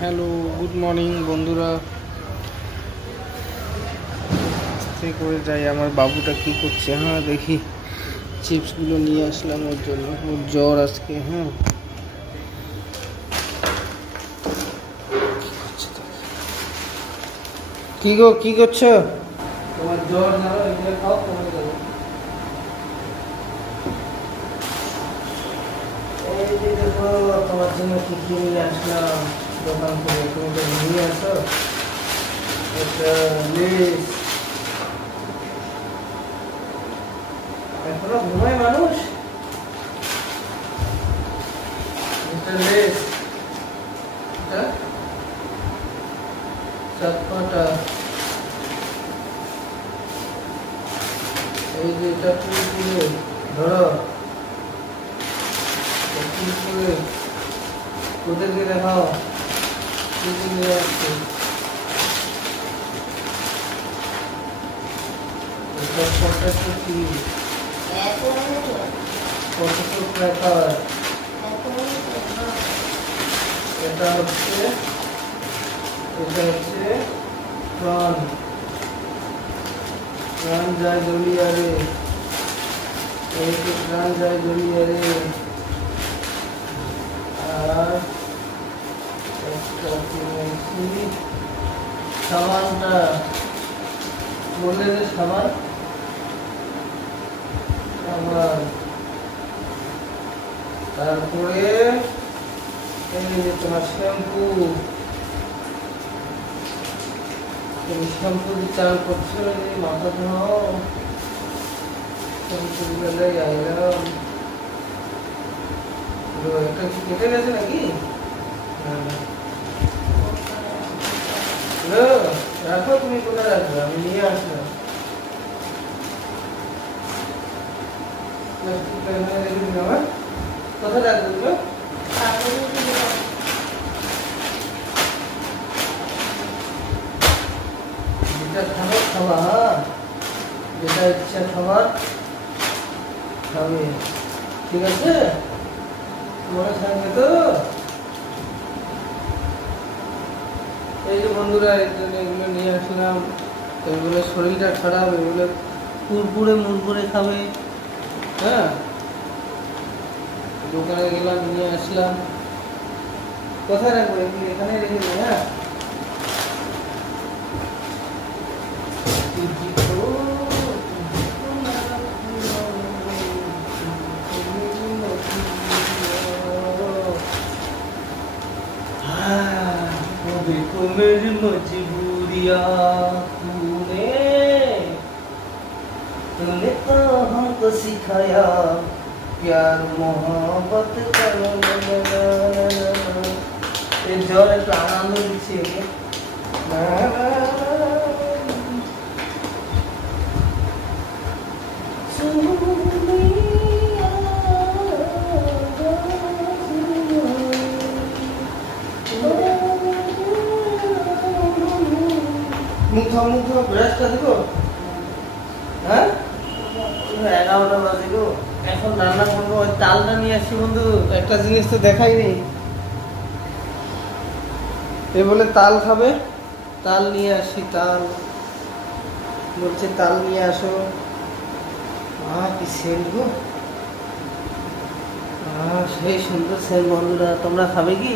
Hello, good morning বন্ধুরা। আস্তে করে যাই, আমার বাবুটা কি করছে। হ্যাঁ দেখি, চিপসগুলো নিয়ে আসলাম ওর জন্য। ওর জ্বর আজকে। হ্যাঁ কি গো, কি করছো? তোমার জ্বর জানো, এগুলো খাও কমে যাবে। এই যে দেখো, তোমার জন্য কি কি নিয়ে আসলাম দোকান থেকে। তুমি তো নিয়ে আসো একটা লিস্ট। এখনো ঘুমায় মানুষ। একটা লিস্ট, এটা চটপটা। এই যে এটা কুরকুরে, ধরো কুরকুরে, ওদেরকে দেখাও কি কি নিয়ে আসছে। এটা পটেটো চিপস, পটেটো ক্র্যাকার, এটা হচ্ছে প্রন, প্রাণ যায় জলিয়ারে। এই যে প্রাণ যায় জলিয়ারে। আর একটা সাবানটা বললে যে সাবান, আবার তারপরে এই যে তোমার শ্যাম্পু। তুমি শ্যাম্পু দিয়ে চান করছো, মাথা ধোও, শ্যাম্পু দিলে আইলাম। একটা কি কেটে গেছে নাকি? রাখো, তুমি কোথায় রাখবে? আমি নিয়ে আসলাম। কোথায় রাখবে? যেটা খাবে খাবা, যেটা ইচ্ছা খাবার খাবে, ঠিক আছে? মনে থাকবে তো? এই যে বন্ধুরা, এর জন্য এগুলো নিয়ে আসলাম। এগুলো শরীরটা খারাপ, এগুলো কুরকুরে মুরকুরে খাবে। হ্যাঁ, দোকানে গেলাম, নিয়ে আসলাম। কোথায় রাখবো? এখানে রেখে দিই। হ্যাঁ, देखो मेरी मजबूरियाँ, तूने तो हमको सिखाया प्यार मोहब्बत करना। ये जोर একটু আনন্দ দিচ্ছি ওকে। মুখ ব্রাশটা দিব। হ্যাঁ, 11টা বাজে গো। এখন রান্না করবো। তালটা নিয়ে আসছি বন্ধু। একটা জিনিস তো দেখাইনি। এ বলে তাল খাবে, তাল নিয়ে আসি। তাল বলছে তাল নিয়ে আসো। কি সেন্ট গো, সেই সুন্দর সেন্ট। বন্ধুরা তোমরা খাবে কি?